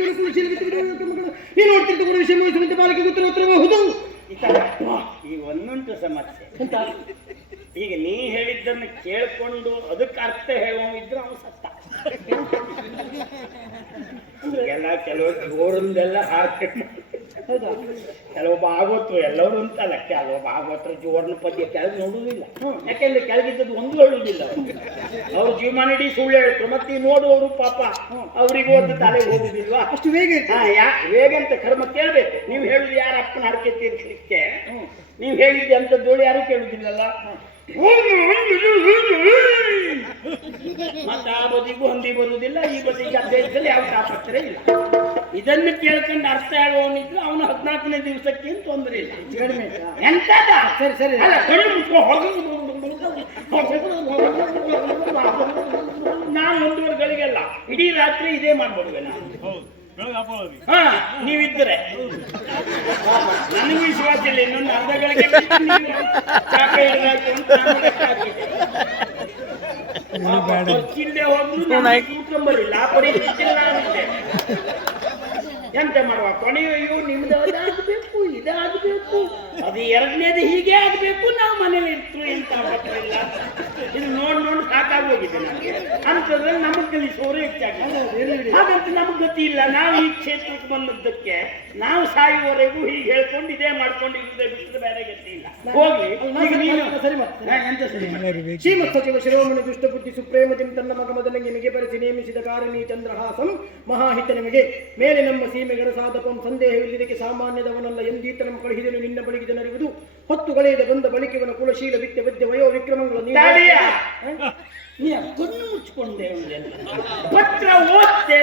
ಕೂಡ ಸುಶೀಲ ವಿದ್ಯೆ ನೀನು ನೋಡ್ತಿರ್ತ ಕೂಡ ವಿಷಯ ಮೋಹಿಸುವಂತೆ ಬಾಲಕಿ ಉತ್ತರ ಉತ್ತರಬಹುದು ಈ ಒಂದುಂಟು ಸಮಸ್ಯೆ. ಈಗ ನೀ ಹೇಳಿದ್ದನ್ನು ಕೇಳ್ಕೊಂಡು ಅದಕ್ಕೆ ಅರ್ಥ ಹೇಳುವ ಇದ್ರೆ ಅವನು ಸತ್ತ. ಎಲ್ಲ ಕೆಲವರು ಜೋರಿಂದೆಲ್ಲ ಹಾಕಿ ಹೌದಾ? ಆಗೋತ್ರು ಎಲ್ಲರೂ ಅಂತಲ್ಲ ಕೆಲವೊಬ್ಬ ಆಗೋತ್ರ ಜೋರ್ನ ಪದ್ಯ ಕೆಳಗೆ ನೋಡುವುದಿಲ್ಲ. ಯಾಕೆಂದ್ರೆ ಕೆಳಗಿದ್ದದ್ದು ಒಂದು ಹೇಳುವುದಿಲ್ಲ ಅವ್ರು. ಅವ್ರು ಜೀವಮಾನ ಇಡೀ ಸುಳ್ಳು ಹೇಳ್ತಾರೆ ಮತ್ತೆ ನೋಡುವವರು ಪಾಪ ಅವರಿಗೂ ಒಂದು ತಲೆ ಹೋಗುದಿಲ್ವಾ? ಅಷ್ಟು ವೇಗ ಯಾ ಹೇಗೆ ಅಂತ ಕರ್ಮ ಕೇಳ್ಬೇಕು. ನೀವು ಹೇಳುದು ಯಾರ ಅಪ್ಪನ ಹರಕೆ ತೀರ್ಸಲಿಕ್ಕೆ ನೀವು ಹೇಳಿದ್ದೆ ಅಂತ ದೋಳಿ ಯಾರು ಕೇಳುದಿಲ್ಲಲ್ಲ? ಮತ್ತೆ ಆ ಬದಿಗೂ ಹೊಂದಿ ಬರುವುದಿಲ್ಲ ಈ ಬದಿಗೆ ಅಭ್ಯಾಸದಲ್ಲಿ ಯಾವ ತಾಪತ್ರೆ ಇಲ್ಲ. ಇದನ್ನು ಕೇಳ್ಕೊಂಡು ಅರ್ಥ ಹೇಳುವವನಿದ್ರೆ ಅವನು ಹದಿನಾಲ್ಕನೇ ದಿವಸಕ್ಕೆ ತೊಂದರೆ ಇಲ್ಲ. ಎಂತ? ಎಂತದ ಸರಿ ಸರಿ. ಅಲ್ಲ ಕಣ್ಣು ಮುಚ್ಕೊ ನಾನು ಒಂದೂವರೆ ಗಳಿಗೆಲ್ಲ ಇಡೀ ರಾತ್ರಿ ಇದೇ ಮಾಡ್ಬಿಡುವೆ ನಾನು ಹಾ ನೀವಿದ್ರೆ. ನನಗೂ ವಿಶ್ವಾಸ ಇಲ್ಲ ಇನ್ನೊಂದು ಅರ್ಧ ಗಳಿಗೆ ಖರ್ಚಿಲ್ದೆ ಹೋದ್ರು ನಾನಿದ್ದೆ ಎಂತ ಮಾಡುವ? ಕೊನೆಯೋ ಇವು ನಿಮ್ದು ಅದು ಎರಡನೇದು ಹೀಗೆ ಆಗಬೇಕು ನಾವು ಮನೇಲಿ ಇರ್ತರು ಅಂತ ಮಾತ್ರ ಇಲ್ಲ. ಇದು ನೋಡಿ ನೋಡಿ ಸಾಕಾಗೋಗಿದೆ ನಮಗೆ. ಅಂಥದ್ರಲ್ಲಿ ನಮಗೆ ಕಲಿಸೋರು ಹೆಚ್ಚಾಗಿದೆ ಹಾಗಂತ ನಮ್ಗೆ ಗತಿ ಇಲ್ಲ ನಾವು ಈ ಕ್ಷೇತ್ರಕ್ಕೆ ಬಂದದ್ದಕ್ಕೆ ನಾವು ಸಾಯುವವರೆಗೂ ಹೀಗೆ ಹೇಳ್ಕೊಂಡು ಇದೇ ಮಾಡ್ಕೊಂಡು ಇರುವುದೇ ಬಿಟ್ಟರೆ ಬೇರೆ ಗತಿ ಇಲ್ಲ. ಹೋಗಿ. ಈಗ ನೀನು ಸರಿ ಎಂತ ಸರಿ? ಶ್ರೀಮತ್ ಶಿರೋಮಣಿ ದುಷ್ಟಬುದ್ಧಿ ತನ್ನ ಮಗ ಮೊದಲಿಗೆ ನಿಮಗೆ ಬರೆಸಿ ನೇಮಿಸಿದ ಕಾರಣಿ ಚಂದ್ರಹಾಸಂ ಮಹಾಹಿತ ನಿಮಗೆ. ಮೇಲೆ ನಮ್ಮ ಸೀಮೆಗರ ಸಾಧಪಂ ಸಂದೇಹವಿಲ್ಲದಕ್ಕೆ ಸಾಮಾನ್ಯದವನಲ್ಲ ಎಂದೀತ ನಮ್ಮ ಕಳುಹಿದನು ನಿನ್ನ ಬಳಿಗೆ ಜನರಿವುದು ಹೊತ್ತು ಗಳೆಯದ ಬಂದ ಬಳಿಕೆವನ ಕುಲಶೀಲ ವಿದ್ಯೆ ವಿದ್ಯ ವಯೋ ವಿಕ್ರಮಗಳು? ನೀ ಕಣ್ಣು ಮುಚ್ಕೊಂಡೆ ಪತ್ರ ಓದ್ತೇನೆ.